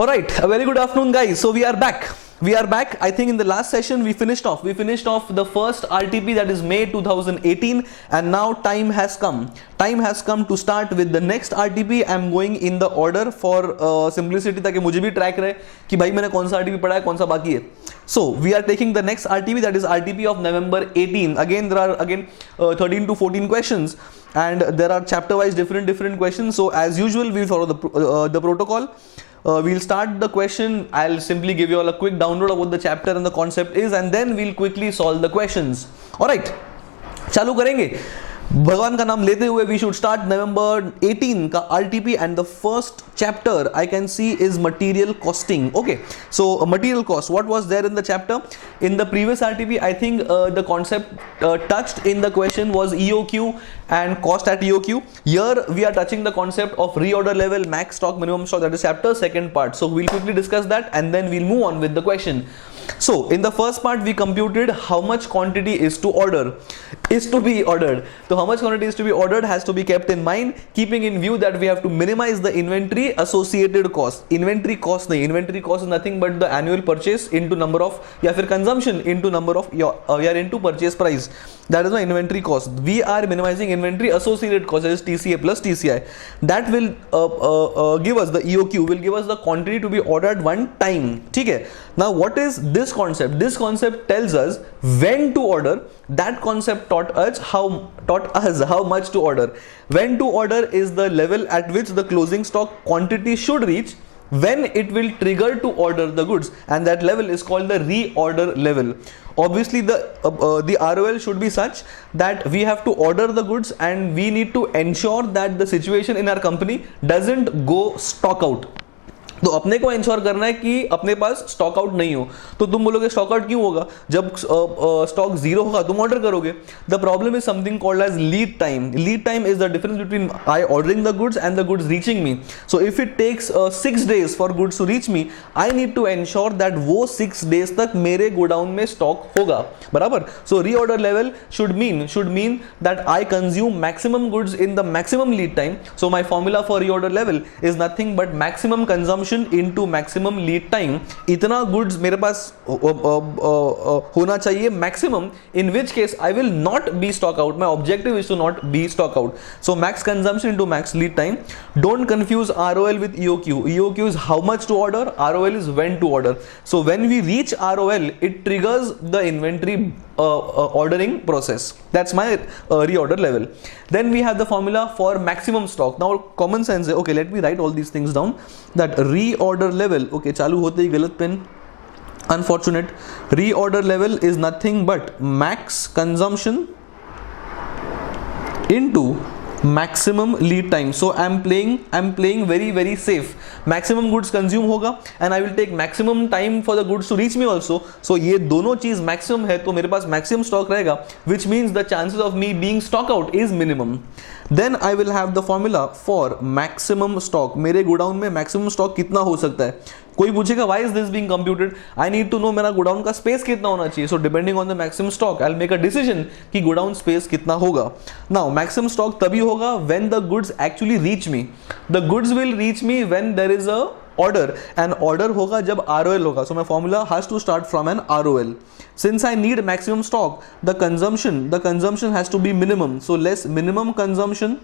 All right, a very good afternoon, guys. So we are back. We are back. I think in the last session we finished off the first RTP, that is May 2018, and now time has come. Time has come to start with the next RTP. I am going in the order for simplicity, ताकि मुझे भी track रहे कि भाई मैंने कौन सा RTP पढ़ा है, कौन सा बाकी है. So we are taking the next RTP, that is RTP of November 18. Again there are 13 to 14 questions, and there are chapter wise different questions. So as usual we will follow the protocol. We'll start the question. I'll simply give you all a quick download of what the chapter and the concept is, and then we'll quickly solve the questions. All right, चालू करेंगे. भगवान का नाम लेते हुए we should start November 18 का RTP, and the first chapter I can see is material costing. Okay, so material cost, what was there in the chapter? In the previous RTP, I think the concept touched in the question was EOQ and cost at EOQ. Here we are touching the concept of reorder level, max stock, minimum stock. That is chapter second part. So we'll quickly discuss that, and then we'll move on with the question. So in the first part we computed how much quantity is to be ordered. So how much quantity is to be ordered has to be kept in mind, keeping in view that we have to minimize the inventory associated cost. Inventory cost nahi, inventory cost is nothing but the annual purchase into number of, या फिर consumption into number of your into purchase price. That is my inventory cost. We are minimizing inventory associated cost, that is TCA plus TCI. That will give us the EOQ, will give us the quantity to be ordered one time. ठीक है. Now what is this concept? This concept tells us when to order. That concept taught us how much to order. When to order is the level at which the closing stock quantity should reach when it will trigger to order the goods, and that level is called the reorder level. Obviously the ROL should be such that we have to order the goods, and we need to ensure that the situation in our company doesn't go stock out. तो अपने को ensure करना है कि अपने पास stock out नहीं हो. तो तुम बोलोगे स्टॉक आउट क्यों होगा? जब स्टॉक जीरो होगा तुम ऑर्डर करोगे. The problem is something called as lead time. Lead time is the difference between I ordering the goods and the goods reaching me. So if it takes 6 days for goods to reach me, I need to ensure that वो 6 days तक मेरे godown में stock होगा. बराबर. So reorder level should mean that I consume maximum goods in the maximum lead time. So my formula for reorder level is nothing but maximum consumption into maximum lead time. इतना goods मेरे पास होना चाहिए maximum, in which case I will not be stock out. My objective is to not be stock out. So max consumption into max lead time. Don't confuse ROL with EOQ. EOQ is how much to order, ROL is when to order. So when we reach ROL, it triggers the inventory ordering process. That's my reorder level. Then we have the formula for maximum stock. Now common sense है. Okay, let me write all these things down. That reorder level, okay, चालू होते ही गलत pen, unfortunate. Reorder level is nothing but max consumption into maximum lead time. So I'm playing very safe. Maximum goods consume होगा, and I will take maximum time for the goods to reach me also. So ये दोनों चीज maximum है, तो मेरे पास maximum stock रहेगा, which means the chances of me being stock out is minimum. Then I will have the formula for maximum stock. मेरे godown में maximum stock कितना हो सकता है? कोई पूछेगा why is this being computed? I need to know मेरा godown का स्पेस कितना होना चाहिए. So depending on the maximum stock, I'll make a decision कि गोडाउन स्पेस कितना होगा. Now maximum stock तभी होगा when the goods actually reach me. The goods will reach me when there is a order, and order होगा जब ROL होगा. So my formula has to start from an ROL. Since I need maximum stock, the consumption has to be minimum. So less minimum consumption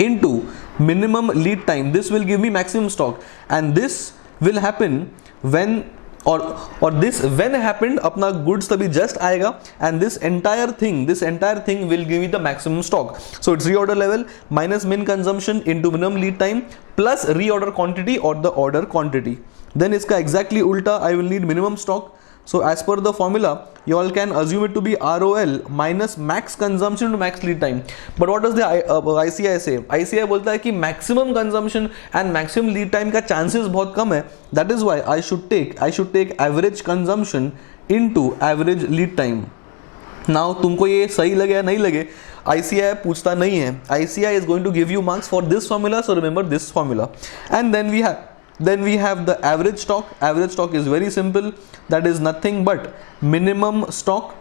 into minimum lead time. This will give me maximum stock, and this will happen when or this when happened अपना goods तभी just आएगा, and this entire thing will give me the maximum stock. So it's reorder level minus min consumption into minimum lead time plus reorder quantity or the order quantity. Then इसका exactly उल्टा, I will need minimum stock. So as per the formula, you all can assume it to be ROL minus max consumption to max lead time. But what does the ICI say? ICI बोलता है कि maximum consumption and maximum lead time का chances बहुत कम है. That is why I should take average consumption into average lead time. Now तुमको ये सही लगे या नहीं लगे, ICI पूछता नहीं है. ICI is going to give you marks for this formula, so remember this formula. And then we have the average stock. Average stock is very simple. That is nothing but minimum stock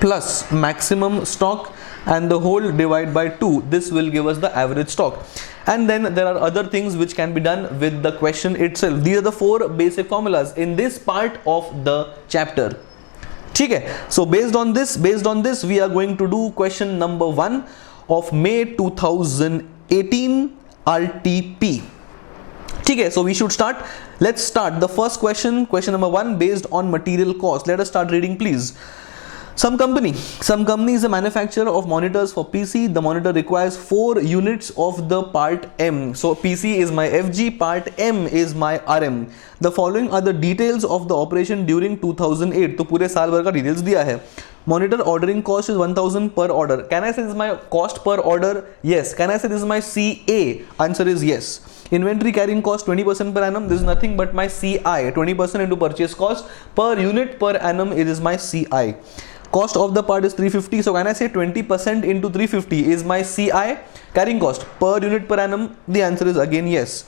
plus maximum stock and the whole divide by 2. This will give us the average stock. And then there are other things which can be done with the question itself. These are the 4 basic formulas in this part of the chapter. Okay, so based on this we are going to do question number 1 of May 2018 RTP. Okay, so we should start. Let's start the first question number 1, based on material cost. Let us start reading, please. Some company is a manufacturer of monitors for PC. The monitor requires 4 units of the part M. So PC is my FG, part M is my RM. The following are the details of the operation during 2008. तो पूरे साल भर का details दिया है. Monitor ordering cost is 1000 per order. Can I say this is my cost per order? Yes. Can I say this is my CA? Answer is yes. Inventory carrying cost 20% per annum. This is nothing but my CI. 20% into purchase cost per unit per annum. It is my CI. Cost of the part is 350. So can I say 20% into 350 is my CI carrying cost per unit per annum? The answer is again yes.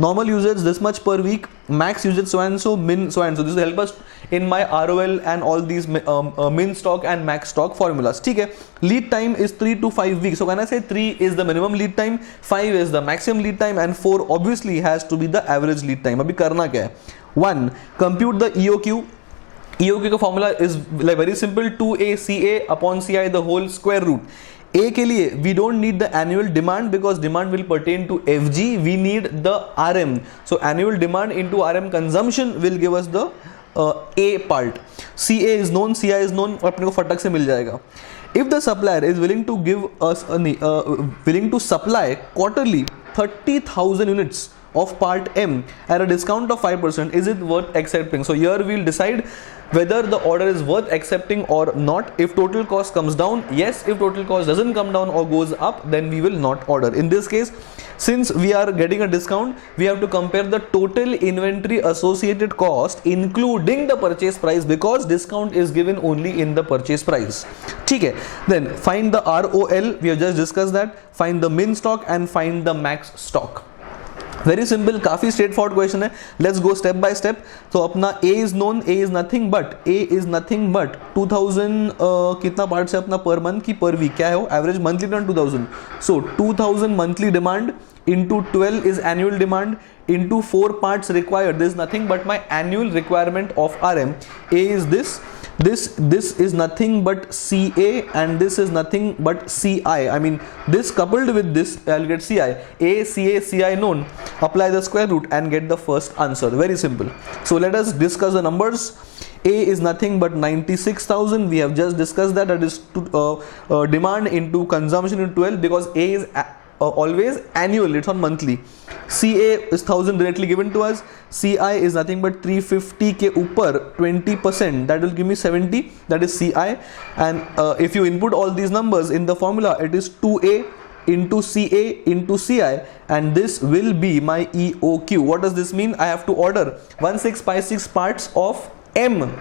Normal usage this much per week, max usage so and so, min so and so. This will help us in my ROL and all these min stock and max stock formulas. Okay. Lead time is 3 to 5 weeks. So can I say 3 is the minimum lead time, 5 is the maximum lead time, and 4 obviously has to be the average lead time. Abhi karna kya hai? 1. Compute the EOQ. EOQ का formula is like very simple, 2A CA upon CI the whole square root. A के लिए we don't need the annual demand because demand will pertain to FG. We need the RM. So annual demand into RM consumption will give us the A part. CA is known, CI is known, और अपने को फटक से मिल जाएगा. If the supplier is willing to give us willing to supply quarterly 30,000 units of part M at a discount of 5%, is it worth accepting? So here we will decide whether the order is worth accepting or not. If total cost comes down, yes. If total cost doesn't come down or goes up, then we will not order. In this case, since we are getting a discount, we have to compare the total inventory associated cost including the purchase price, because discount is given only in the purchase price. Okay. Then find the ROL, we have just discussed that. Find the min stock and find the max stock. Very simple, काफी straightforward question है. Let's go step by step. तो अपना A is known, A is nothing but 2000 कितना part है अपना per month की per week क्या है वो average monthly demand 2000. So 2000 monthly demand into 12 is annual demand into 4 parts required. This is nothing but my annual requirement of RM. A is this is nothing but CA and this is nothing but CI. I mean this coupled with this, I'll get CI. A, CA, CI known. Apply the square root and get the first answer. Very simple. So let us discuss the numbers. A is nothing but 96,000. We have just discussed that. That is demand into consumption into 12, because A is always annual, it's on monthly. CA is 1000 directly given to us. CI is nothing but 350 ke upar 20%, that will give me 70, that is CI. And if you input all these numbers in the formula, it is 2A into CA into CI, and this will be my EOQ. What does this mean? I have to order 1656 parts of M.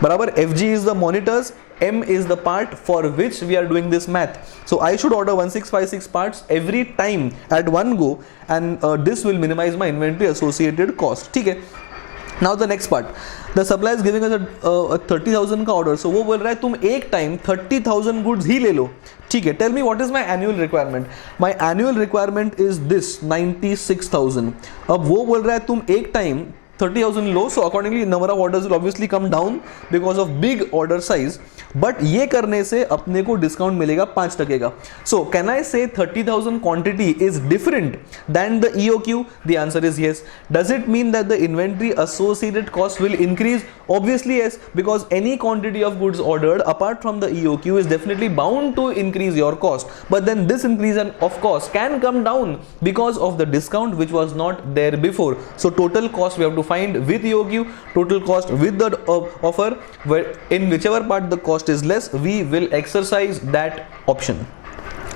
Barabar, FG is the monitors, M is the part for which we are doing this math. So I should order 1656 parts every time at one go, and this will minimize my inventory associated cost. Okay. Now the next part, the supplier is giving us a 30,000 का order. So वो बोल रहा है तुम एक time 30,000 goods ही ले लो. ठीक है. Tell me what is my annual requirement. My annual requirement is this 96,000. अब वो बोल रहा है तुम एक time 30,000 low, so accordingly number of orders will obviously come down because of big order size. But ये करने से अपने को discount मिलेगा 5% का. So can I say 30,000 quantity is different than the EOQ? The answer is yes. Does it mean that the inventory associated cost will increase? Obviously yes, because any quantity of goods ordered apart from the EOQ is definitely bound to increase your cost. But then this increase of cost can come down because of the discount which was not there before. So total cost we have to find with EOQ, total cost with the offer, where in whichever part the cost is less, we will exercise that option.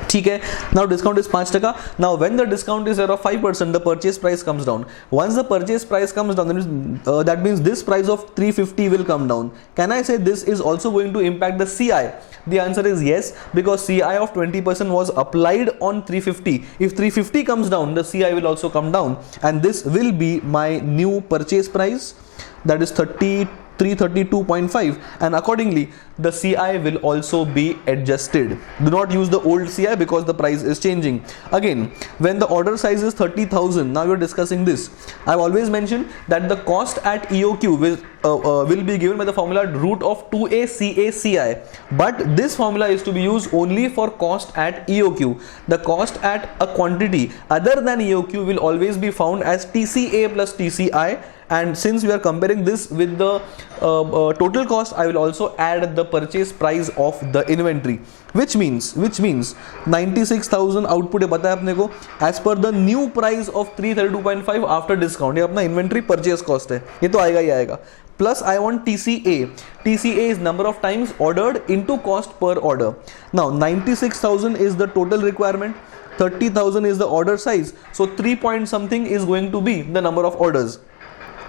Okay. Now discount is 5%. Now when the discount is there of 5%, the purchase price comes down. Once the purchase price comes down, that means this price of 350 will come down. Can I say this is also going to impact the CI? The answer is yes, because CI of 20% was applied on 350. If 350 comes down, the CI will also come down, and this will be my new purchase price, that is 32 332.5, and accordingly the CI will also be adjusted. Do not use the old CI because the price is changing. Again, when the order size is 30,000, now you're discussing this. I've always mentioned that the cost at EOQ will be given by the formula root of 2a CA CI, but this formula is to be used only for cost at EOQ. The cost at a quantity other than EOQ will always be found as TCA plus TCI, and since we are comparing this with the total cost, I will also add the purchase price of the inventory, which means 96,000 output है पता है अपने को, as per the new price of 332.5 after discount. ये अपना inventory purchase cost है, ये तो आएगा ही आएगा. Plus I want TCA. TCA is number of times ordered into cost per order. Now 96,000 is the total requirement, 30,000 is the order size, so 3 point something is going to be the number of orders.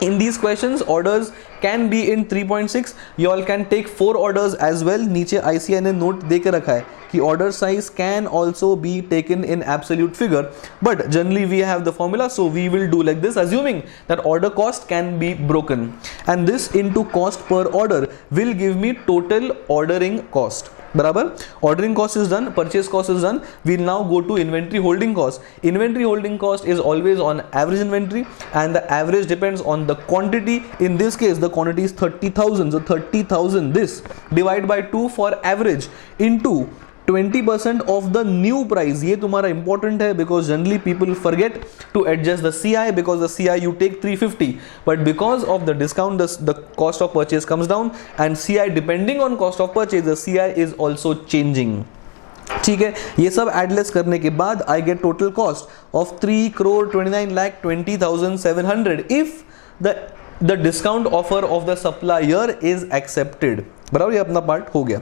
In these questions, orders can be in 3.6. You all can take 4 orders as well. नीचे ICI ने note दे के रखा है कि order size can also be taken in absolute figure, but generally we have the formula, so we will do like this, assuming that order cost can be broken, and this into cost per order will give me total ordering cost. बराबर, ordering cost is done, purchase cost is done. We'll now go to inventory holding cost. Inventory holding cost is always on average inventory, and the average depends on the quantity. In this case, the quantity is 30,000. So 30,000, this divide by 2 for average into 20% of the new price. ये तुम्हारा important है because generally people forget to adjust the CI, because the CI you take 350, but because of the discount the cost of purchase comes down, and CI depending on cost of purchase the CI is also changing. ठीक है, ये सब एडलेस करने के बाद I get total cost of 3,29,20,700 if the discount offer of the supplier is accepted. बराबर, ये अपना पार्ट हो गया.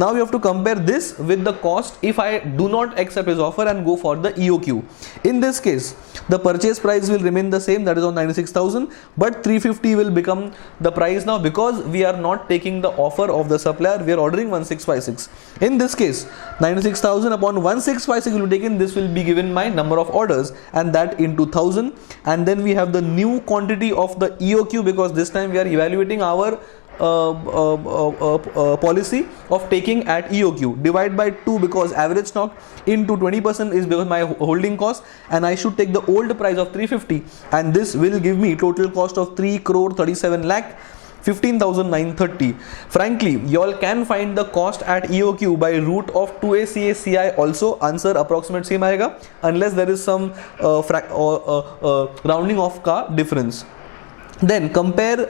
Now you have to compare this with the cost if I do not accept his offer and go for the EOQ. In this case, the purchase price will remain the same, that is on 96,000, but 350 will become the price now because we are not taking the offer of the supplier, we are ordering 1656. In this case, 96,000 upon 1656 will be taken, this will be given my number of orders, and that into 1000, and then we have the new quantity of the EOQ because this time we are evaluating our policy of taking at EOQ. Divide by 2 because average stock, into 20% is because my holding cost, and I should take the old price of 350, and this will give me total cost of 3,37,15,930. Frankly, you all can find the cost at EOQ by root of 2ACA CI also. Answer approximate same आएगा unless there is some rounding off का difference. Then compare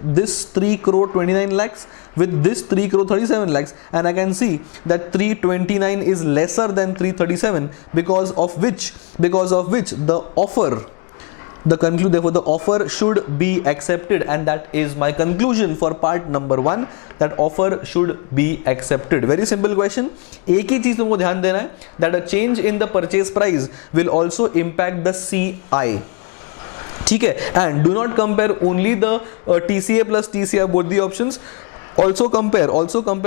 this 3 crore 29 lakhs with this 3 crore 37 lakhs, and I can see that 329 is lesser than 337 because of which the offer, therefore the offer should be accepted, and that is my conclusion for part number 1, that offer should be accepted. Very simple question. एक ही चीज तुमको ध्यान देना है, that a change in the purchase price will also impact the CI. ठीक है, and do not compare only the TCA plus TCI, both the options. Also compare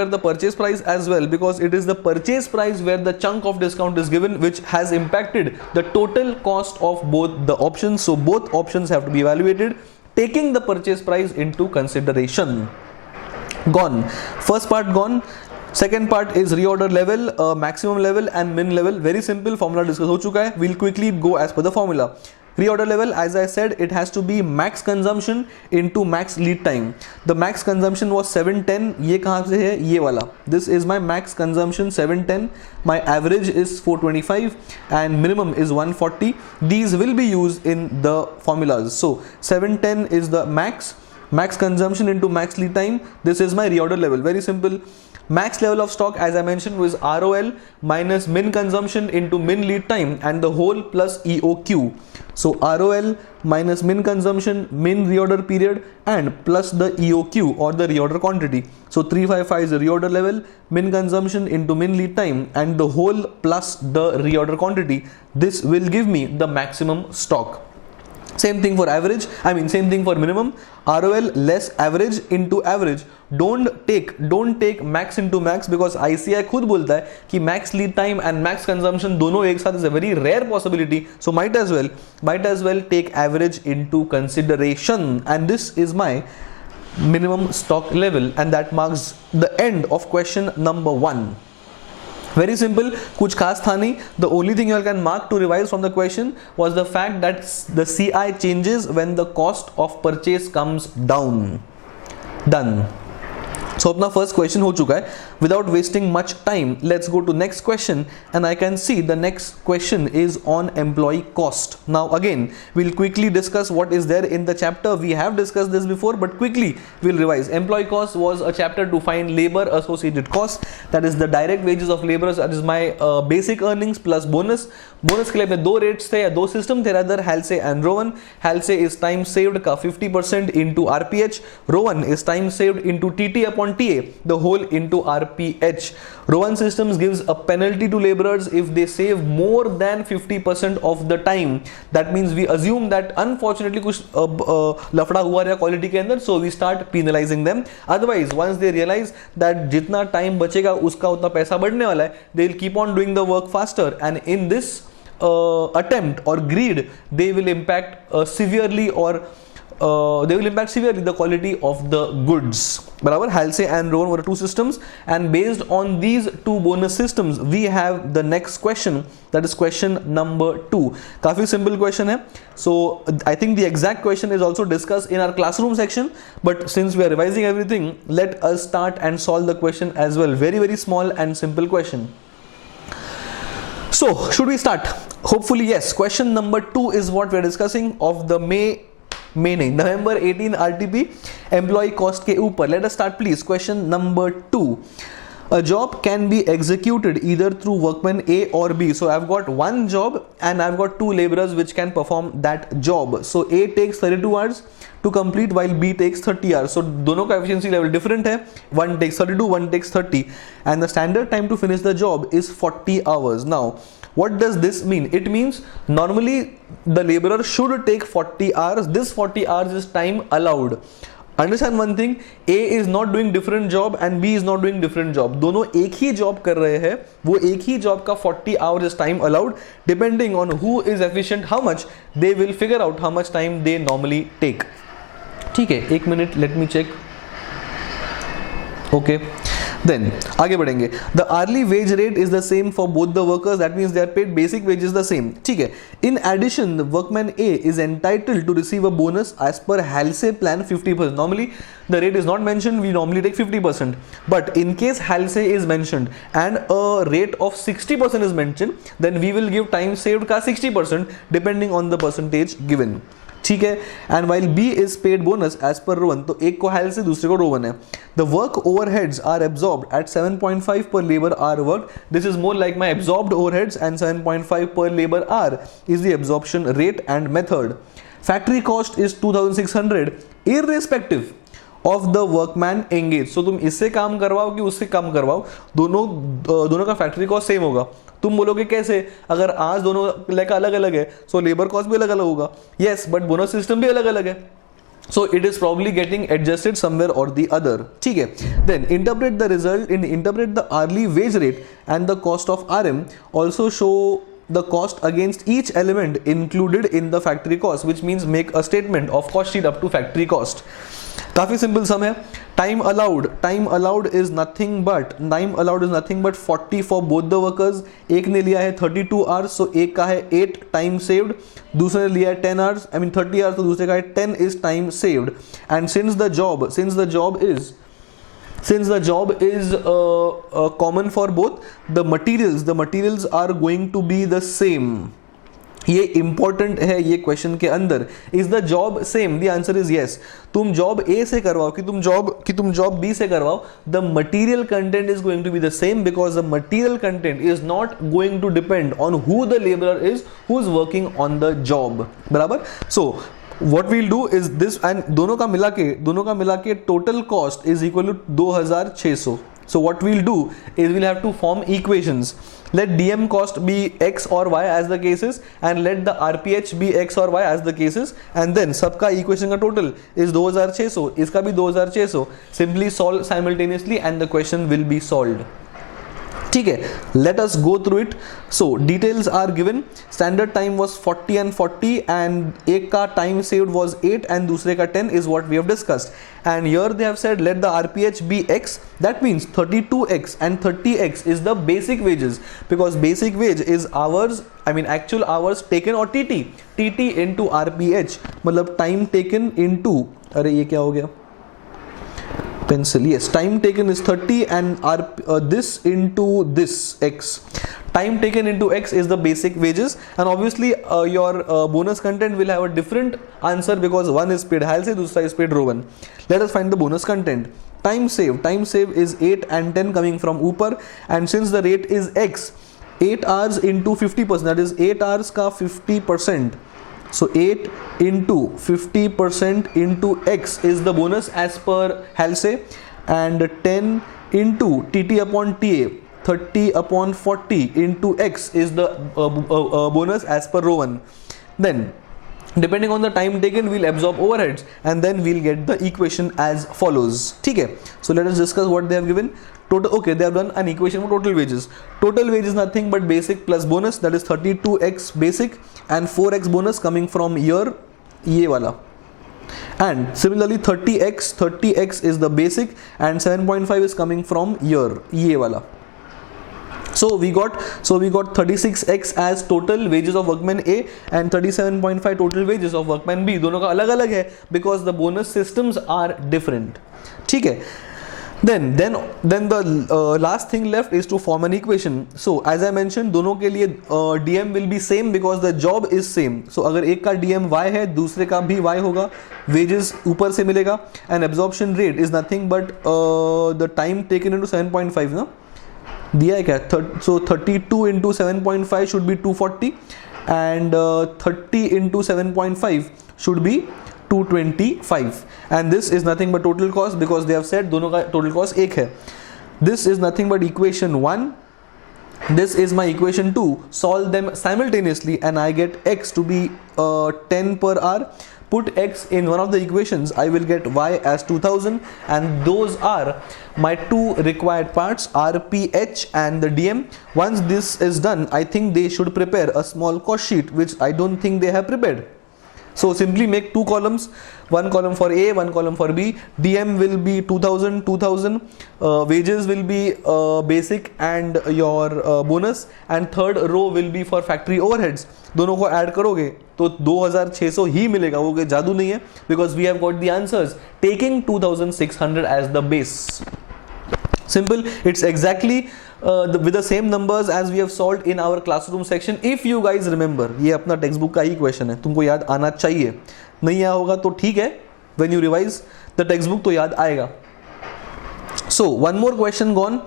the purchase price as well, because it is the purchase price where the chunk of discount is given, which has impacted the total cost of both the options. So both options have to be evaluated, taking the purchase price into consideration. Gone. First part gone. Second part is reorder level, maximum level and min level. Very simple, formula discuss हो चुका है. We'll quickly go as per the formula. Reorder level, as I said, it has to be max consumption into max lead time. The max consumption was 710. ये कहाँ से है? ये वाला. This is my max consumption 710. My average is 425 and minimum is 140. These will be used in the formulas. So 710 is the max consumption into max lead time. This is my reorder level. Very simple. Max level of stock, as I mentioned, was ROL minus min consumption into min lead time and the whole plus EOQ. So ROL minus min consumption, min reorder period, and plus the EOQ or the reorder quantity. So 355 is the reorder level, min consumption into min lead time, and the whole plus the reorder quantity. This will give me the maximum stock. Same thing for average, same thing for minimum. ROL less average into average. Don't take max into max, because ICI खुद बोलता है कि max lead time and max consumption दोनों एक साथ is a very rare possibility. So might as well take average into consideration, and this is my minimum stock level, and that marks the end of question number 1. Very simple, कुछ खास था नहीं. The only thing you all can mark to revise from the question was the fact that the CI changes when the cost of purchase comes down. Done. So अपना first question हो चुका है. Without wasting much time, let's go to next question, and I can see the next question is on employee cost. Now again, we'll quickly discuss what is there in the chapter. We have discussed this before, but quickly we'll revise. Employee cost was a chapter to find labor associated costs, that is the direct wages of laborers, that is my basic earnings plus bonus. Bonus के लिए अपने दो rates थे या दो system थे rather, Halsey and Rowan. Halsey is time saved का 50% into RPH, Rowan is time saved into TT upon TA, the whole into RPH. Rowan systems gives a penalty to laborers if they save more than 50% of the time. That means we assume that unfortunately कुछ लफड़ा हुआ है quality के अंदर, so we start penalizing them. Otherwise, once they realize that जितना time बचेगा उसका उतना पैसा बढ़ने वाला है, they will keep on doing the work faster, and in this attempt or greed, they will impact severely the quality of the goods. बराबर. Halsey and Rowan were two systems, and based on these two bonus systems, we have the next question, that is question number 2. काफी simple question है. So I think the exact question is also discussed in our classroom section, but since we are revising everything, let us start and solve the question as well. Very small and simple question. So should we start? Hopefully yes. Question number 2 is what we are discussing of the November 18 RTP employee cost के ऊपर. Let us start please. Question number 2. A job can be executed either through workman A or B. So I've got one job and I've got two laborers which can perform that job. So A takes 32 hours to complete while B takes 30 hours. So दोनों का efficiency level different है. One takes 32, one takes 30, and the standard time to finish the job is 40 hours. Now what does this mean? It means normally the laborer should take 40 hours. This 40 hours is time allowed. Understand one thing, A is not doing different job and B is not doing different job. दोनों एक ही job कर रहे हैं, वो एक ही job का 40 hours is time allowed. Depending on who is efficient, how much, they will figure out how much time they normally take. ठीक है, एक minute, let me check. Okay. Then आगे बढ़ेंगे. The hourly wage rate is the same for both the workers. That means they are paid basic wages the same. ठीक है. In addition, the workman A is entitled to receive a bonus as per Halsey plan 50%. Normally the rate is not mentioned. We normally take 50%. But in case Halsey is mentioned and a rate of 60% is mentioned, then we will give time saved का 60% depending on the percentage given. ठीक है. And while B is paid bonus as per Rowan, तो एक को Halsey दूसरे को Rowan है. The work overheads are absorbed at 7.5 per labor hour worked. This is more like my absorbed overheads, and 7.5 per labor hour is the absorption rate and method. Factory cost is 2600 irrespective of the workman engaged. So तुम इससे काम करवाओ कि उससे काम करवाओ, दोनों का फैक्ट्री कॉस्ट सेम होगा. तुम बोलोगे कैसे, अगर आज दोनों का अलग अलग है, सो लेबर कॉस्ट भी अलग अलग होगा. यस, बट बोनस सिस्टम भी अलग अलग है. So it is probably getting adjusted somewhere or the other. ठीक है. Then interpret the hourly wage rate and the cost of RM. Also show the cost against each element included in the factory cost, which means make a statement of cost sheet up to factory cost. काफी simple सम है. Time allowed is nothing but 40 for both the workers. एक ने लिया है 32 hours, सो एक का है 8 time saved, दूसरे ने लिया है 10 आवर्स, 30 आवर्स, तो दूसरे का है 10 is time saved. And since the job is common for both, the materials are going to be the same. ये इंपॉर्टेंट है ये क्वेश्चन के अंदर. Is the job same? The answer is yes. तुम जॉब ए से करवाओ कि तुम जॉब बी से करवाओ, the material content is going to be the same, because the material content is not going to depend on who the labourer is who is working on the job. बराबर. So what we'll do is this, and दोनों का मिला के total cost is equal to 2600. So what we'll do is we'll have to form equations. Let DM cost be X or Y as the cases, and let the RPH be X or Y as the cases, and then सबका equation का total is 2600, इसका भी 2600. Simply solve simultaneously and the question will be solved. ठीक है, let us go through it. So details are given. Standard time was 40 and 40 and एक का time saved was 8 and दूसरे का 10 is what we have discussed. And here they have said let the RPH be X. That means 32X and 30X is the basic wages, because basic wage is hours, I mean actual hours taken or TT. TT into RPH मतलब time taken into, अरे ये क्या हो गया, pencil, yes, time taken is 30 and this into this X. Time taken into X is the basic wages, and obviously your bonus content will have a different answer because one is paid HAL se, dusra is paid Rowan. Let us find the bonus content. Time save is 8 and 10 coming from upar, and since the rate is X, 8 hours into 50%, that is 8 hours ka 50%. So 8 into 50% into X is the bonus as per HALSE, and 10 into TT upon TA, 30 upon 40 into X is the bonus as per Rowan. Then depending on the time taken, we'll absorb overheads and then we'll get the equation as follows. Okay, so let us discuss what they have given. Total, okay, they have done an equation for total wages. Total wage is nothing but basic plus bonus, that is 32x basic and 4x bonus coming from year ye wala. And similarly 30x is the basic and 7.5 is coming from year ye wala. So we got 36x as total wages of workman A and 37.5 total wages of workman B. दोनों का अलग अलग है because the bonus systems are different. ठीक है. Then the last thing left is to form an equation. So as I mentioned, दोनों के लिए DM will be same because the job is same. So अगर एक का DM Y है, दूसरे का भी Y होगा, wages ऊपर से मिलेगा, and absorption rate is nothing but the time taken into 7.5 ना दिया है क्या? So 32 into 7.5 should be 240 and 30 into 7.5 should be 225, and this is nothing but total cost because they have said दोनों का total cost एक है. This is nothing but equation 1. This is my equation 2. Solve them simultaneously and I get X to be 10 per hour. Put X in one of the equations, I will get Y as 2000, and those are my two required parts, RPH and the DM. Once this is done, I think they should prepare a small cost sheet, which I don't think they have prepared. So simply make two columns, one column for A, one column for B. DM will be 2000, wages will be basic and your bonus, and third row will be for factory overheads. दोनों को add करोगे तो 2600 ही मिलेगा, वो कोई जादू नहीं है, because we have got the answers taking 2600 as the base. Simple, it's exactly with the same numbers as we have solved in our classroom section. If you guys remember, ये अपना textbook का ही question है, तुमको याद आना चाहिए, नहीं आया होगा तो ठीक है, when you revise the textbook तो याद आएगा. So one more question gone.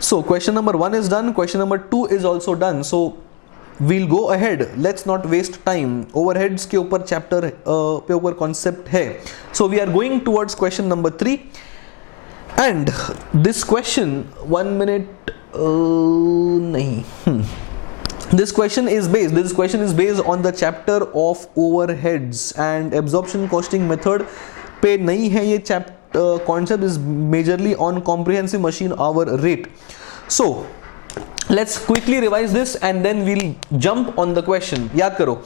So question number 1 is done, question number 2 is also done. So we'll go ahead, let's not waste time. Overheads के ऊपर chapter पे ऊपर concept है. So we are going towards question number 3. And this question, 1 minute, nahi. This question is based on the chapter of overheads and absorption costing method पे नहीं है ये chapter. Concept is majorly on comprehensive machine hour rate. So let's quickly revise this and then we'll jump on the question. याद करो,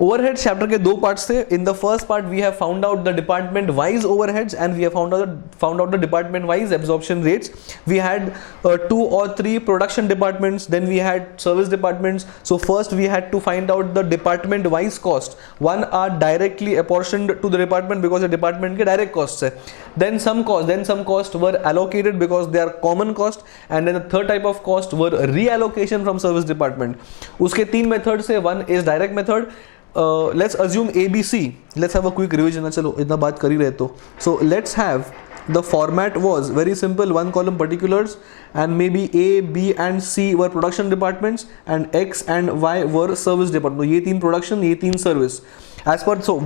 overhead chapter के दो parts थे. In the first part we have found out the department wise overheads and we have found out the department wise absorption rates. We had 2 or 3 production departments, then we had service departments. So first we had to find out the department wise cost. One are directly apportioned to the department because the department के direct costs है. Then some costs were allocated because they are common cost, and then the third type of cost were reallocation from service department. उसके 3 methods है. One is direct method. Let's assume ABC. Let's have a quick revision. चलो इतना बात कर ही रहे तो. So let's have the format was very simple. 1 column particulars, and maybe A, B and C were production departments and X and Y were service department. ये 3 production, ये 3 service. As per, so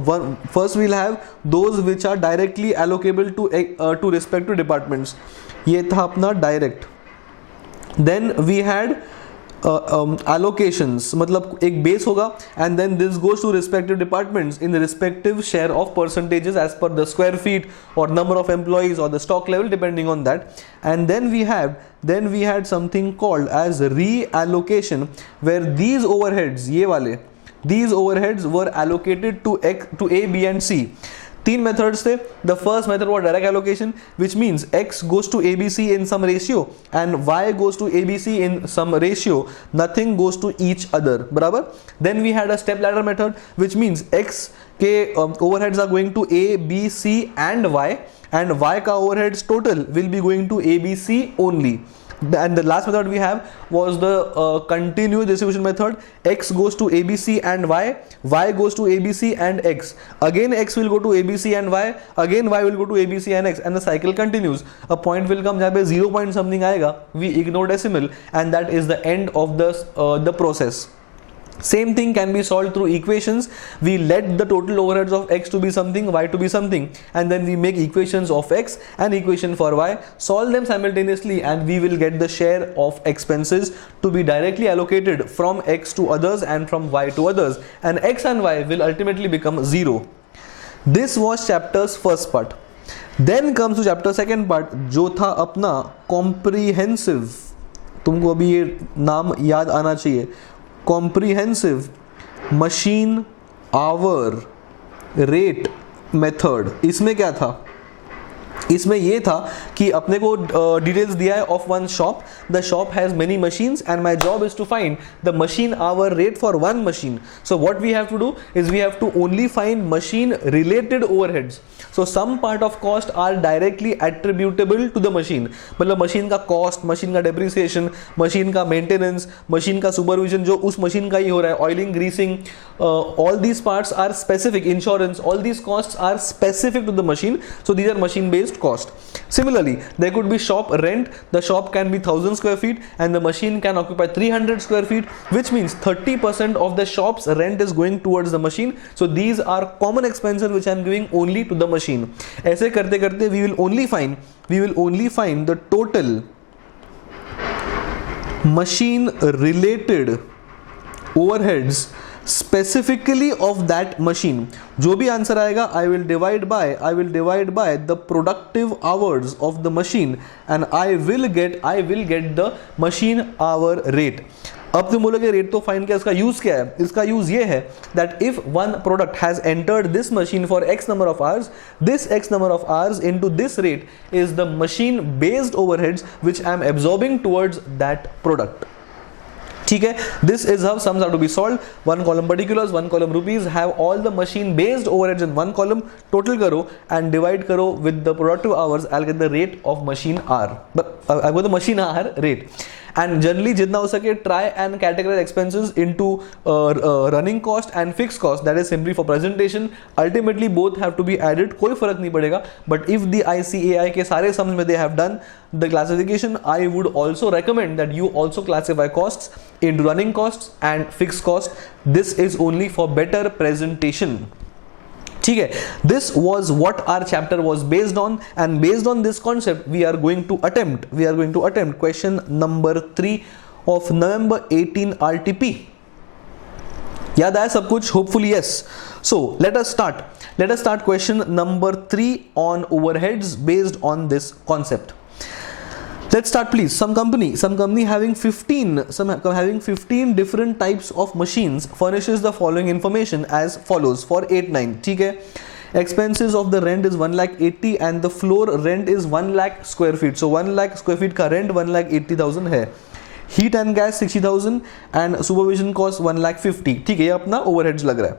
first we'll have those which are directly allocable to respective departments. ये था अपना direct. Then we had allocations, मतलब एक base होगा and then this goes to respective departments in the respective share of percentages as per the square feet or number of employees or the stock level depending on that. And then we had something called as reallocation, where these overheads, ये वाले, these overheads were allocated to A, B and C. तीन methods थे. The first method was direct allocation, which means x goes to abc in some ratio and y goes to abc in some ratio, nothing goes to each other, बराबर. Then we had a step ladder method, which means x के overheads are going to a, b, c and y का overheads total will be going to a, b, c only. And the last method we have was the continuous distribution method. X goes to ABC and y goes to ABC and x. Again x will go to ABC and y, again y will go to ABC and x, and the cycle continues. A point will come जहाँ पे 0 point something आएगा, we ignore decimal, and that is the end of the process. Same thing can be solved through equations. We let the total overheads of x to be something, y to be something, and then we make equations of x and equation for y, solve them simultaneously, and we will get the share of expenses to be directly allocated from x to others and from y to others, and x and y will ultimately become 0. This was chapter's first part. Then comes to chapter second part, जो था अपना comprehensive. तुमको अभी ये नाम याद आना चाहिए. Comprehensive machine hour rate method. इसमें क्या था? इसमें ये था कि अपने को डिटेल्स दिया है of one shop. The shop has many machines and my job is to find the machine hour rate for one machine. So what we have to do is we have to only find machine related overheads. So some part of cost are directly attributable to the machine. मतलब machine का cost, machine का depreciation, machine का maintenance, machine का supervision जो उस machine का ही हो रहा है, oiling, greasing, all these parts are specific, insurance, all these costs are specific to the machine. So these are machine based cost. Similarly, there could be shop rent. The shop can be 1000 square feet and the machine can occupy 300 square feet, which means 30% of the shop's rent is going towards the machine. So these are common expenses which I am giving only to the machine. ऐसे करते करते we will only find the total machine related overheads specifically of that machine. जो भी answer आएगा I will divide by the productive hours of the machine and I will get the machine hour rate. अब तुम बोलोगे rate तो fine किया, इसका use क्या है? इसका यूज ये है that if one product has entered this machine for x number of hours, this x number of hours into this rate is the machine based overheads which I am absorbing towards that product. ठीक है, this is how sums are to be solved. One column particulars, one column rupees, have all the machine based overheads in one column, total करो and divide करो with the productive hours. I'll get the rate of machine hour, but I got the machine hour rate. And generally जितना हो सके try and categorize expenses into running cost and fixed cost. That is simply for presentation. Ultimately both have to be added, कोई फर्क नहीं पड़ेगा. But if the ICAI के सारे sums में they have done the classification, I would also recommend that you also classify costs into running costs and fixed costs. This is only for better presentation. ठीक है, this was what our chapter was based on, and based on this concept we are going to attempt question number 3 of November 18 RTP. याद आया सब कुछ? Hopefully yes. So let us start question number 3 on overheads based on this concept. Let's start please. Some company having 15 different types of machines furnishes the following information as follows for 8-9. ठीक है, expenses of the rent is 1,80,000 and the floor rent is 1 lakh square feet. So 1 lakh square feet का rent 1,80,000 है. Heat and gas 60,000 and supervision cost 1,50,000. ठीक है, ये अपना overheads लग रहा है.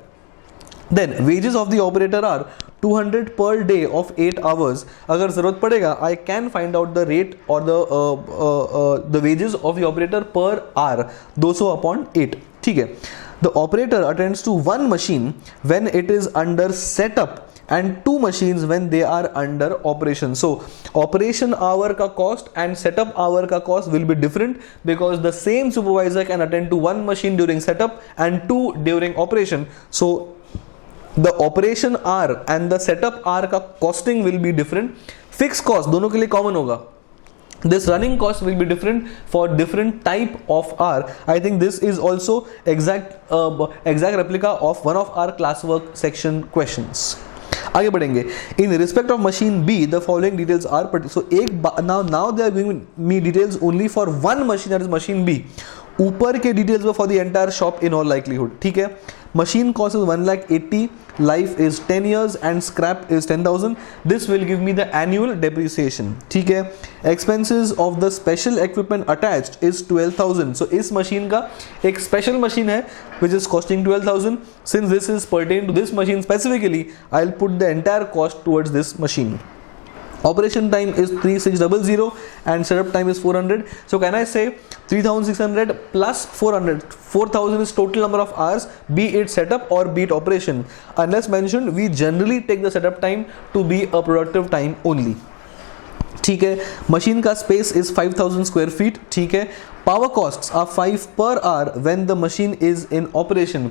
Then wages of the operator are 200 per day of 8 hours. अगर जरूरत पड़ेगा I can find out the rate or the wages of the operator per hour, 200 upon 8. ठीक है, the operator attends to one machine when it is under setup and two machines when they are under operation. So operation hour का cost and setup hour का cost will be different because the same supervisor can attend to one machine during setup and two during operation. So the operation hour and the setup hour का costing will be different. Fixed cost दोनों के लिए common होगा. this running cost will be different for different type of R. I think this is also exact replica of one of our classwork section questions. आगे बढ़ेंगे. In respect of machine B, the following details are so now they are giving me details only for one machine, that is machine B. ऊपर के details for the entire shop in all likelihood. ठीक है. Machine cost is 1,80,000, life is 10 years and scrap is 10,000. This will give me the annual depreciation. ठीक है. Expenses of the special equipment attached is 12,000. So इस machine का एक special machine है which is costing 12,000. Since this is pertain to this machine specifically, I'll put the entire cost towards this machine. Operation time is 3600 and setup time is 400. So can I say 3600 plus 400? 4000 is total number of hours, be it setup or be it operation. Unless mentioned, we generally take the setup time to be a productive time only. ठीक है. Machine का space is 5000 square feet. ठीक है. Power costs are 5 per hour when the machine is in operation.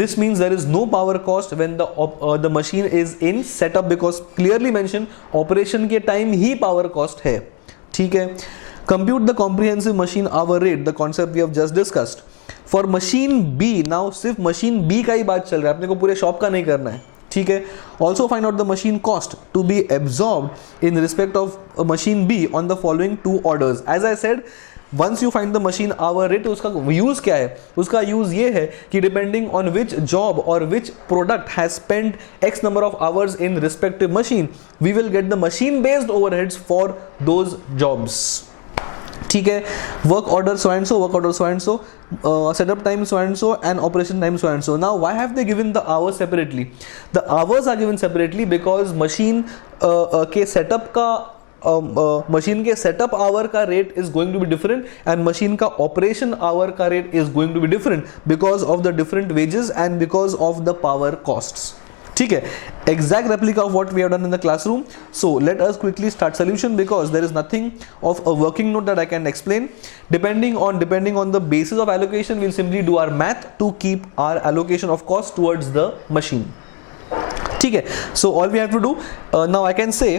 This means there is no power cost when the machine is in setup, because clearly mentioned operation के time ही power cost है. ठीक है. Compute the comprehensive machine hour rate, the concept we have just discussed. For machine B, now सिर्फ machine B का ही बात चल रहा है, अपने को पूरे शॉप का नहीं करना है. ठीक है. Also find out the machine cost to be absorbed in respect of machine B on the following two orders. As I said, once you find the machine hour rate, उसका यूज क्या है? उसका यूज ये है कि depending on which job और which product has spend X number of hours in respective machine, we will get the machine based overheads for those jobs. ठीक है. Work order so and so, work order so and so, setup time so and so, and operation time so and so. Now why have they given the hours separately? The hours are given separately because machine के setup का machine के setup hour का rate is going to be different and machine का operation hour का rate is going to be different because of the different wages and because of the power costs. ठीक है. Exact replica of what we have done in the classroom. So let us quickly start solution because there is nothing of a working note that I can explain. Depending on the basis of allocation, we'll simply do our math to keep our allocation of cost towards the machine. ठीक है. So all we have to do now, I can say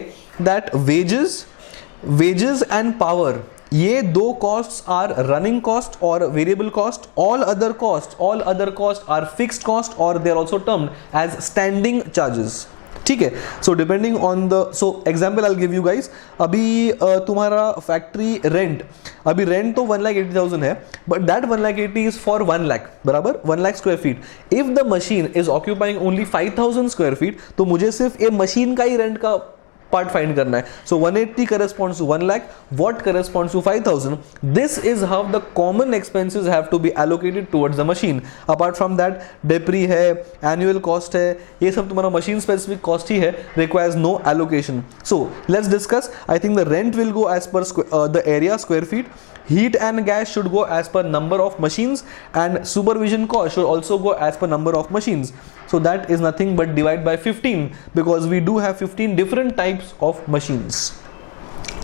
that wages and power, ये दो costs are running cost or variable cost. All other costs are fixed cost or they are also termed as standing charges. ठीक है. So depending on the, so example I'll give you guys. अभी तुम्हारा factory rent, अभी rent तो 1,80,000 है, but that 1,80,000 is for 1 lakh, बराबर 1 lakh square feet. If the machine is occupying only 5,000 square feet, तो मुझे सिर्फ ये मशीन का ही रेंट का पार्ट फाइंड करना है. सो 180 corresponds to 1 lakh, what corresponds to 5,000. This is how the common expenses have to be allocated towards the machine. Apart from that, depre है, annual cost है, ये सब तुम्हारा machine specific cost ही है, requires no allocation. So let's discuss. I think the rent will go as per the area square feet. Heat and gas should go as per number of machines, and supervision cost should also go as per number of machines. So that is nothing but divide by 15 because we do have 15 different types of machines.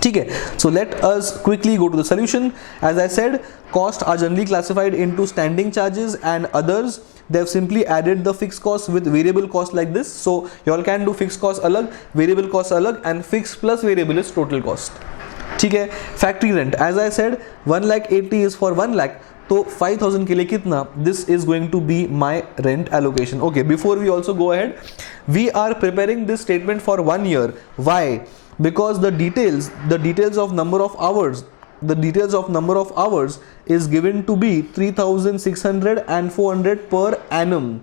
ठीक है. So let us quickly go to the solution. As I said, costs are generally classified into standing charges and others. They have simply added the fixed cost with variable cost like this. So you all can do fixed cost alag, variable cost alag, and fixed plus variable is total cost. ठीक है. Factory rent, as I said 1,80,000 is for 1 lakh, तो 5,000 के लिए कितना? This is going to be my rent allocation. Okay, before we also go ahead, we are preparing this statement for 1 year. Why? Because the details of number of hours is given to be 3,600 and 400 per annum.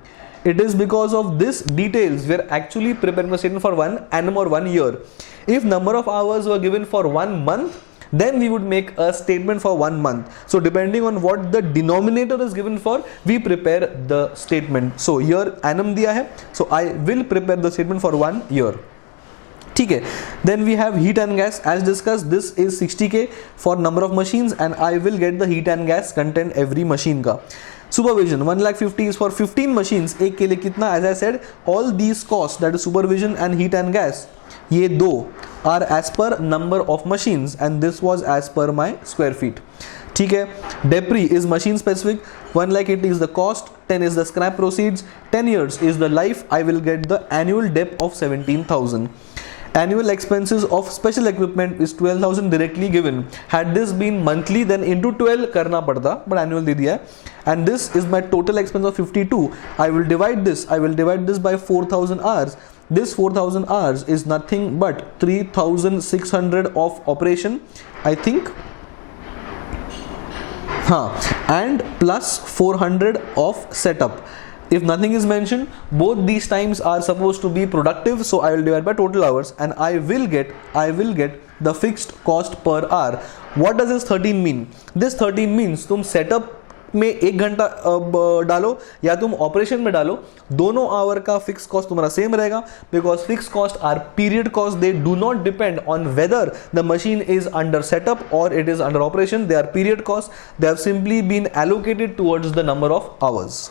It is because of this details we are actually preparing the statement for 1 annum or 1 year. If number of hours were given for 1 month, then we would make a statement for 1 month. So depending on what the denominator is given for, we prepare the statement. So here annum दिया है, so I will prepare the statement for 1 year. ठीक है. Then we have heat and gas. As discussed, this is 60K for number of machines and I will get the heat and gas content every machine का. Supervision 1,50,000 is for 15 machines. एक के लिए कितना? As I said, all these costs, that is supervision and heat and gas, ये दो are as per number of machines and this was as per my square feet. ठीक है. Depre is machine specific. 1,80,000 is the cost, 10 is the scrap proceeds, 10 years is the life. I will get the annual dep of 17,000. Annual expenses of special equipment is 12,000 directly given. Had this been monthly then into 12 करना पड़ता, but annual दे दिया है. And this is my total expense of 52. I will divide this by 4,000 hours. This 4,000 hours is nothing but 3,600 of operation, I think. And plus 400 of setup. If nothing is mentioned, both these times are supposed to be productive, so I will divide by total hours and I will get the fixed cost per hour. What does this 13 mean? This 13 means तुम setup में 1 घंटा डालो या तुम operation में डालो, दोनों hour का फिक्स कॉस्ट तुम्हारा सेम रहेगा, because fix cost are period cost. They do not depend on whether the machine is under setup और it is under operation. They are period cost. They have simply been allocated towards the number of hours.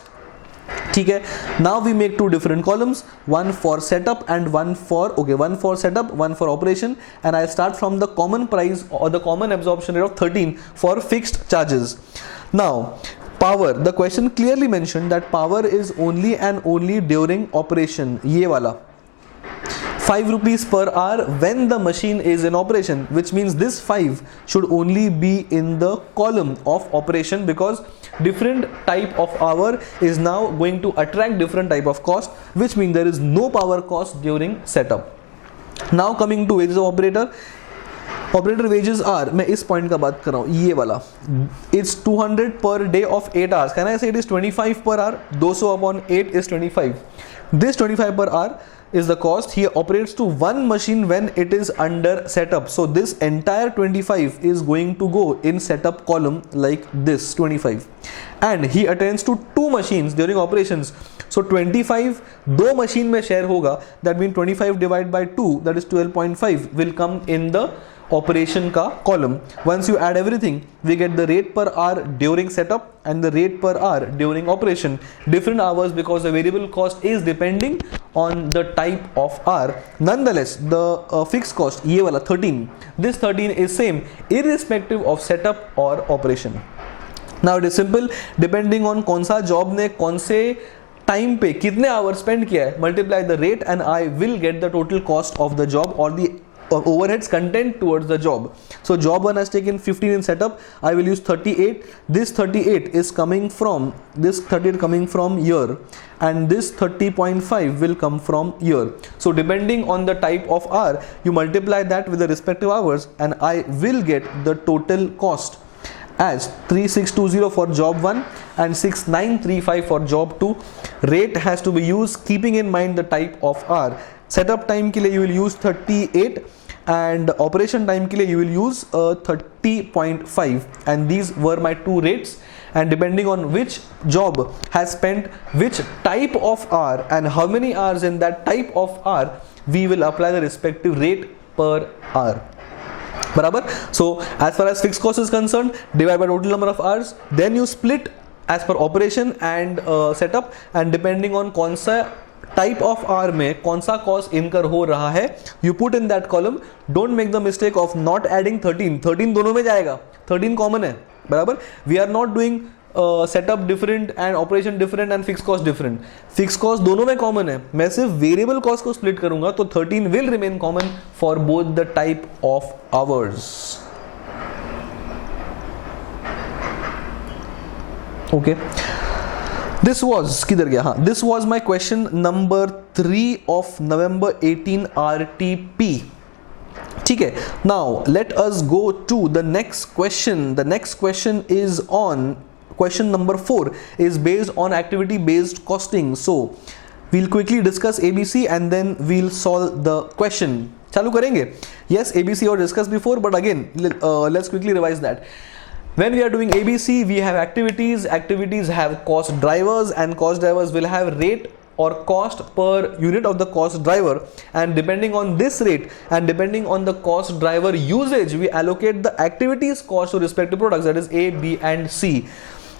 ठीक है. Now we make 2 different columns, one for setup and one for setup, one for operation, and I start from the common price or the common absorption rate of 13 for fixed charges. Now power, the question clearly mentioned that power is only and only during operation. ये वाला 5 rupees per hour when the machine is in operation, which means this 5 should only be in the column of operation, because different type of hour is now going to attract different type of cost, which means there is no power cost during setup. Now coming to wages of operator. Operator wages are, मैं इस point का बात कर रहा हूँ, ये वाला, it's 200 per day of 8 hours. Can I say it is 25 per hour? 200 upon 8 is 25. This 25 per hour is the cost. He operates to one machine when it is under setup, so this entire 25 is going to go in setup column like this 25, and he attends to 2 machines during operations, so 25 दो machine में share होगा, that means 25 divided by 2, that is 12.5 will come in the operation का column. Once you add everything, we get the rate per hour during setup and the rate per hour during operation. Different hours because the variable cost is depending on the type of hour. Nonetheless, the fixed cost, ये वाला 13, this 13 is same irrespective of setup or operation. Now it is simple, depending on कौन सा job ने कौन से time पे कितने our spend किया है, multiply the rate and I will get the total cost of the job or the overheads content towards the job. So job 1 has taken 15 in setup, I will use 38. This 38 is coming from this 38 coming from here, and this 30.5 will come from here. So depending on the type of hour, you multiply that with the respective hours and I will get the total cost as 3620 for job 1 and 6935 for job 2. Rate has to be used keeping in mind the type of hour. Setup time के लिए you will use 38 and operation time के लिए you will use 30.5, and these were my 2 rates, and depending on which job has spent which type of hour and how many hours in that type of hour, we will apply the respective rate per hour. बराबर. So as far as fixed cost is concerned, divide by total number of hours, then you split as per operation and setup, and depending on कौन सा type of our में कौन सा cost incur हो रहा है, you put in that column. Don't make the mistake of not adding 13 दोनों में जाएगा, 13 कॉमन है, बराबर. We are not doing setup different and operation different and fix cost different. Fix cost दोनों में कॉमन है, मैं सिर्फ वेरिएबल कॉस्ट को स्प्लिट करूंगा, तो 13 will remain common for both the type of hours. Okay, this was किधर गया, हाँ, this was my question number 3 of November 18 RTP. ठीक है. Now let us go to the next question. The next question is on question number 4 is based on activity based costing. So we'll quickly discuss ABC and then we'll solve the question. चालू करेंगे. Yes, ABC or discussed before, but again let's quickly revise that. When we are doing ABC, we have activities have cost drivers, and cost drivers will have rate or cost per unit of the cost driver, and depending on this rate and depending on the cost driver usage, we allocate the activities cost to respective products, that is A, B and C.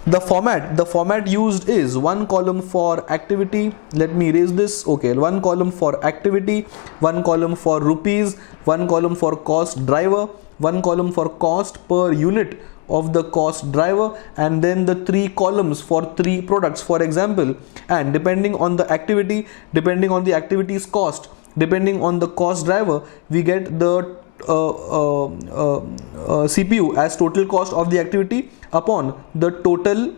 The format used is one column for activity. Let me erase this. Okay, one column for activity, one column for rupees, one column for cost driver, one column for cost per unit of the cost driver, and then the 3 columns for 3 products, for example. And depending on the activity, depending on the activity's cost, depending on the cost driver, we get the CPU as total cost of the activity upon the total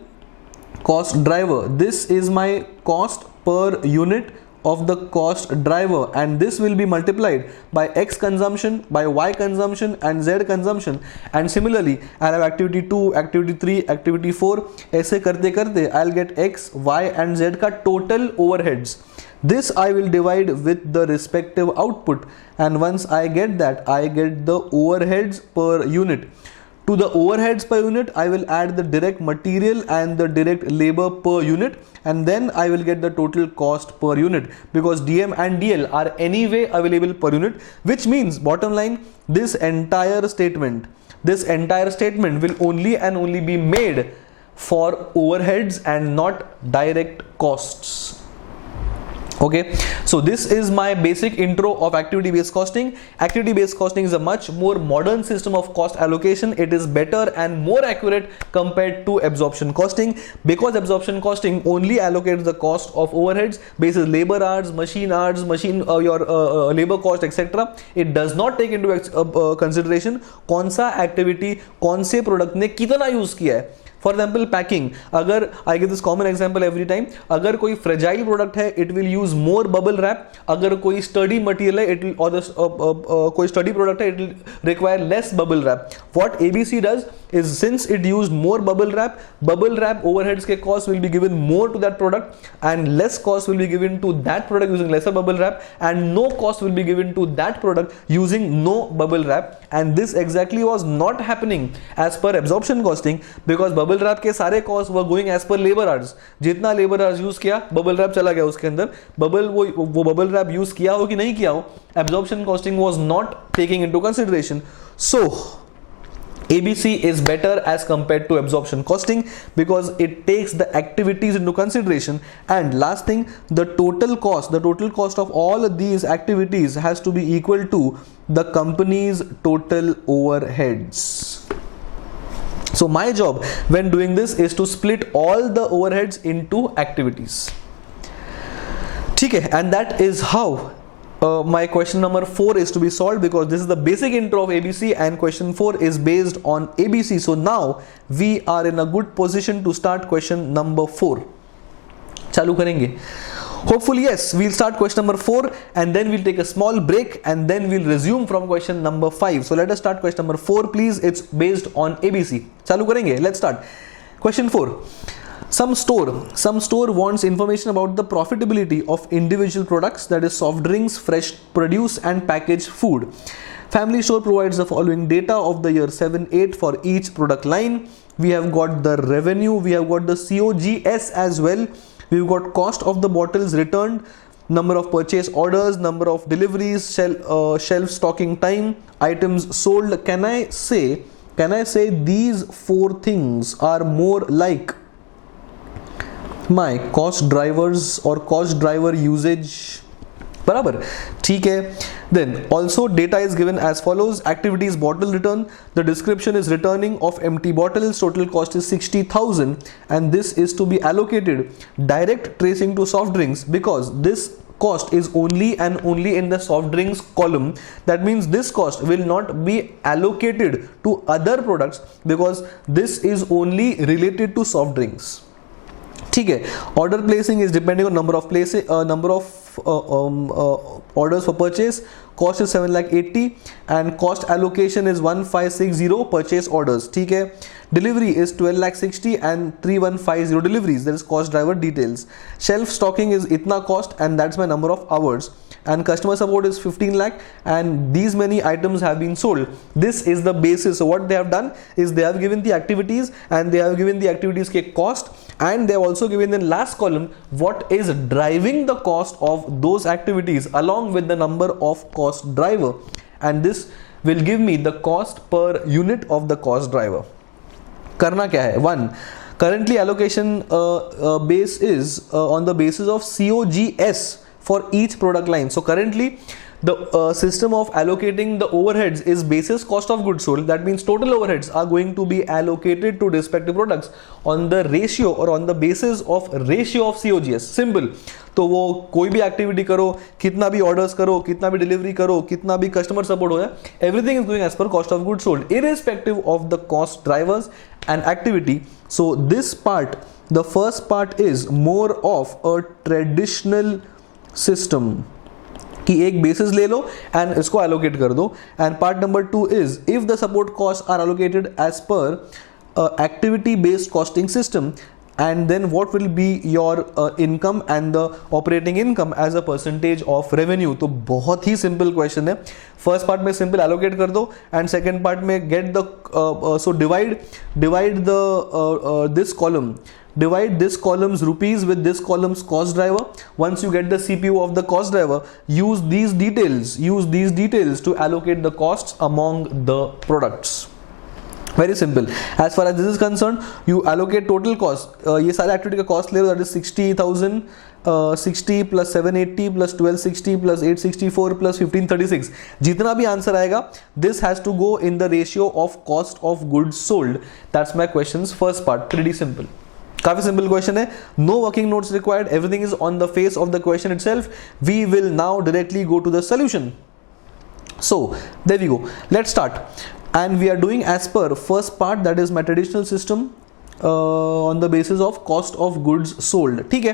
cost driver. This is my cost per unit of the cost driver, and this will be multiplied by X consumption, by Y consumption and Z consumption. And similarly, I'll have activity 2, activity 3, activity 4, ऐसे करते करते I'll get X, Y and Z का total overheads. This I will divide with the respective output, and once I get that, I get the overheads per unit. To the overheads per unit, I will add the direct material and the direct labor per unit, and then I will get the total cost per unit, because DM and DL are anyway available per unit, which means bottom line, this entire statement will only and only be made for overheads and not direct costs. Okay, so this is my basic intro of activity based costing. Activity based costing is a much more modern system of cost allocation. It is better and more accurate compared to absorption costing, because absorption costing only allocates the cost of overheads basis labor hours, machine your labor cost, etc. It does not take into consideration कौन सा activity कौन से product ने कितना use किया है. For example, packing. अगर I give this common example every time, अगर कोई fragile product है, it will use more bubble wrap. अगर कोई sturdy material है, it will कोई sturdy product है, it will require less bubble wrap. What ABC does is, since it used more bubble wrap overheads के cost will be given more to that product, and less cost will be given to that product using lesser bubble wrap, and no cost will be given to that product using no bubble wrap. And this exactly was not happening as per absorption costing, because bubble wrap के सारे cost were going as per labour hours. जितना labour hours use किया, bubble wrap चला गया उसके अंदर. वो bubble wrap use किया हो कि नहीं किया हो, absorption costing was not taking into consideration. So ABC is better as compared to absorption costing, because it takes the activities into consideration. And last thing, the total cost of all of these activities has to be equal to the company's total overheads. So my job when doing this is to split all the overheads into activities. Okay, and that is how my question number 4 is to be solved, because this is the basic intro of ABC and question 4 is based on ABC. So now we are in a good position to start question number 4. चालू करेंगे. Hopefully yes, we'll start question number 4 and then we'll take a small break and then we'll resume from question number 5. So let us start question number 4 please. It's based on ABC. चालू करेंगे. Let's start. Question 4. Some store wants information about the profitability of individual products, that is soft drinks, fresh produce and packaged food. Family store provides the following data of the year 7-8 for each product line. We have got the revenue, we have got the COGS as well. We've got cost of the bottles returned, number of purchase orders, number of deliveries, shelf stocking time, items sold. Can I say these 4 things are more like my cost drivers or cost driver usage? बराबर, ठीक है. Then also data is given as follows. Activities bottle return, the description is returning of empty bottles, total cost is 60,000 and this is to be allocated direct tracing to soft drinks, because this cost is only and only in the soft drinks column. That means this cost will not be allocated to other products because this is only related to soft drinks. ठीक है. Order placing is depending on number of orders for purchase. Cost is 7,80,000 and cost allocation is 1,560 purchase orders. ठीक है. Delivery is 12,60,000 and 3,150 deliveries. That is cost driver details. Shelf stocking is itna cost and that's my number of hours. And customer support is 15 lakh and these many items have been sold. This is the basis. So what they have done is they have given the activities and they have given the activities ke cost, and they have also given in last column what is driving the cost of those activities along with the number of cost driver, and this will give me the cost per unit of the cost driver. करना क्या है? 1. Currently allocation base is on the basis of COGS for each product line. So currently the system of allocating the overheads is basis cost of goods sold. That means total overheads are going to be allocated to respective products on the ratio or on the basis of ratio of COGS. Simple. तो वो कोई भी activity करो, कितना भी orders करो, कितना भी डिलीवरी करो, कितना भी कस्टमर सपोर्ट हो जाए, everything is going as per cost of goods sold irrespective of the cost drivers and activity. So this part, the first part is more of a traditional system कि एक basis ले लो and इसको allocate कर दो. And part number 2 is if the support cost are allocated as per activity based costing system, and then what will be your income and the operating income as a percentage of revenue. तो बहुत ही simple question है. First part में simple allocate कर दो and second part में get the so divide the this column. Divide this column's rupees with this column's cost driver. Once you get the CPU of the cost driver, use these details to allocate the costs among the products. Very simple. As far as this is concerned, you allocate total cost. ये सारे activity का cost ले लो, that is 60,000, 60 plus 780 plus 1260 plus 864 plus 1536. जितना भी answer आएगा, this has to go in the ratio of cost of goods sold. That's my question's first part. Pretty simple. काफी simple question है. No working notes required, everything is on the face of the question itself. We will now directly go to the solution. So there we go. Let's start. And we are doing as per first part, that is my traditional system on the basis of cost of goods sold. ठीक है.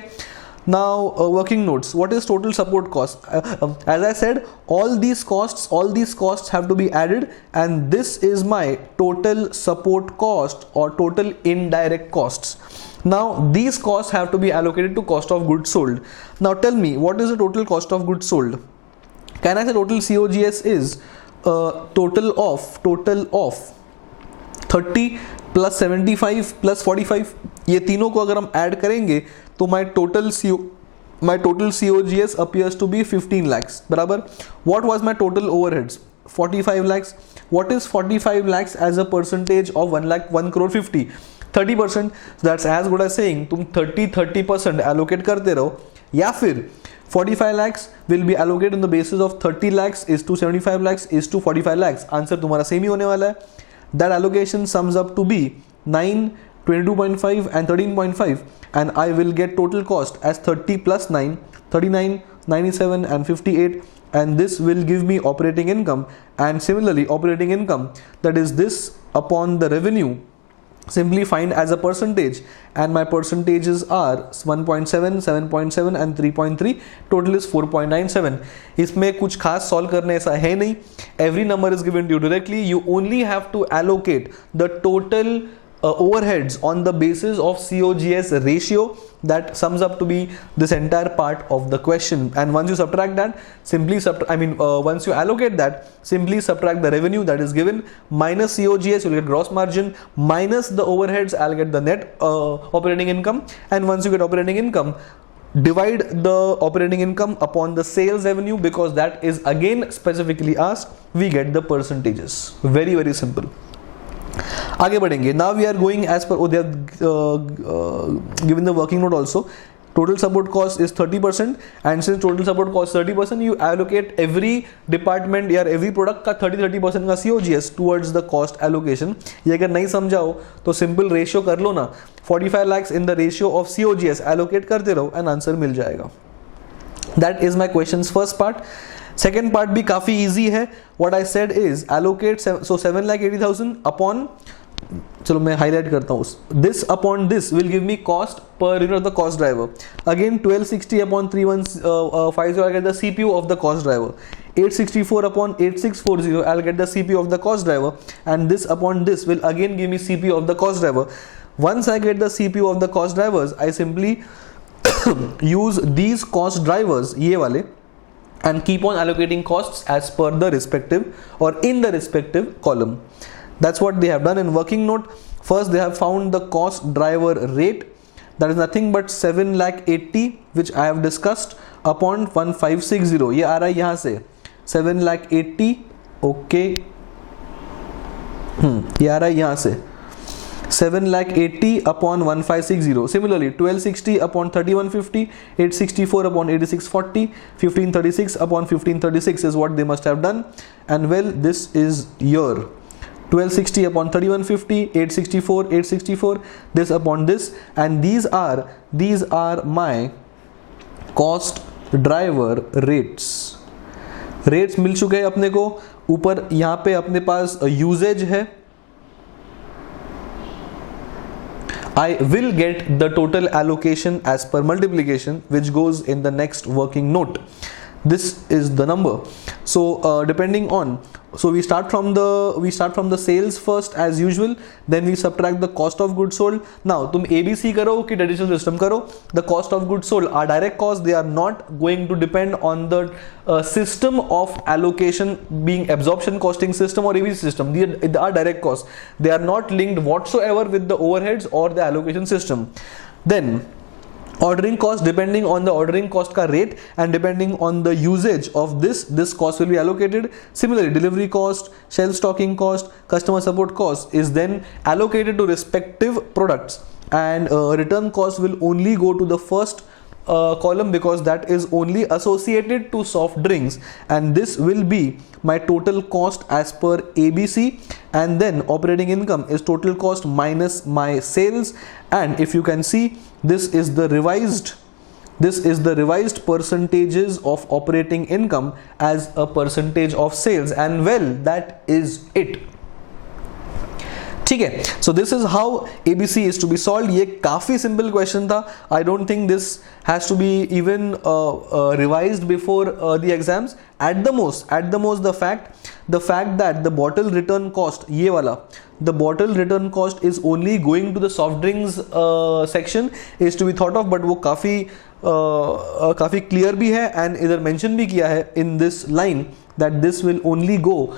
Now working notes. What is total support cost? As I said, all these costs have to be added, and this is my total support cost or total indirect costs. Now these costs have to be allocated to cost of goods sold. Now tell me, what is the total cost of goods sold? Can I say total COGS is total of 30 plus 75 plus 45. ये तीनों को अगर हम add करेंगे तो my total COGS appears to be 15 lakhs. बराबर. What was my total overheads? 45 lakhs. What is 45 lakhs as a percentage of 1 crore 50? 30%. So that's as good as saying तुम 30% allocate करते रहो, या फिर 45 lakhs will be allocated on the basis of 30 lakhs is to 75 lakhs is to 45 lakhs. Answer तुम्हारा same ही होने वाला है. That allocation sums up to be 9, 22.5 and 13.5, and I will get total cost as 30 plus 9, 39, 97 and 58, and this will give me operating income. And similarly, operating income, that is this upon the revenue, simply find as a percentage, and my percentages are 1.7, 7.7 and 3.3. total is 4.97. इसमें कुछ खास solve करने ऐसा है नहीं. Every number is given to you directly. You only have to allocate the total overheads on the basis of COGS ratio. That sums up to be this entire part of the question. And once you subtract that, once you allocate that, simply subtract the revenue that is given minus COGS, you'll get gross margin, minus the overheads, I'll get the net operating income. And once you get operating income, divide the operating income upon the sales revenue, because that is again specifically asked. We get the percentages. Very, very simple. आगे बढ़ेंगे. Now we are going as per, they have given the working note also. Total support cost is 30%, and since total support cost 30%, you allocate every department या every product का 30% का COGS towards the cost allocation. ये अगर नहीं समझाओ तो simple ratio कर लो ना. 45 lakhs in the ratio of COGS allocate करते रहो and answer मिल जाएगा. That is my question's first part. Second part भी काफी easy है. What I said is allocate 7,80,000 upon, चलो मैं highlight करता हूँ, this upon this will give me cost per unit of the cost driver. Again 1260 upon 3150 I'll get the CPU of the cost driver. 864 upon 8640 I'll get the CPU of the cost driver, and this upon this will again give me CPU of the cost driver. Once I get the CPU of the cost drivers, I simply use these cost drivers, ये वाले, and keep on allocating costs as per the respective or in the respective column. That's what they have done in working note. First they have found the cost driver rate, that is nothing but 7,80,000 which I have discussed upon 1560. ये आ रहा है यहाँ से 7,80,000. Okay, ये आ रहा है यहाँ से 7,80,000 upon 1560. Similarly, 1260 upon 3150, 864 upon 8640, 1536 upon 1536 is what they must have done. And well, this is year. 1260 upon 3150, 864, 864, this upon this, and these are my cost driver rates. Rates मिल चुके हैं अपने को. ऊपर यहाँ पे अपने पास यूजेज है. I will get the total allocation as per multiplication, which goes in the next working note. This is the number. So depending on, so we start from the sales first as usual, then we subtract the cost of goods sold. Now तुम ABC करो कि traditional system करो, the cost of goods sold are direct costs. They are not going to depend on the system of allocation being absorption costing system or ABC system. They are direct costs. They are not linked whatsoever with the overheads or the allocation system. Then ordering cost, depending on the ordering cost ka rate and depending on the usage of this cost will be allocated. Similarly, delivery cost, shelf stocking cost, customer support cost is then allocated to respective products, and return cost will only go to the first column because that is only associated to soft drinks, and this will be my total cost as per ABC. And then operating income is total cost minus my sales, and if you can see, this is the revised percentages of operating income as a percentage of sales, and well, that is it. ठीक है. So this is how ABC is to be solved. ये काफ़ी simple question था. I don't think this has to be even revised before the exams. At the most, the fact that the bottle return cost, ये वाला, the bottle return cost is only going to the soft drinks section is to be thought of, but वो काफ़ी clear भी है, and इधर mention भी किया है in this line that this will only go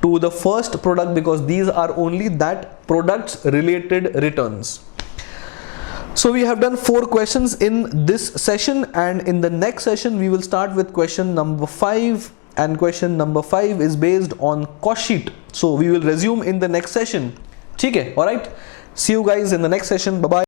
to the first product because these are only that products related returns. So we have done 4 questions in this session, and in the next session we will start with question number 5, and question number 5 is based on cost sheet. So we will resume in the next session. ठीक है, all right. See you guys in the next session. Bye bye.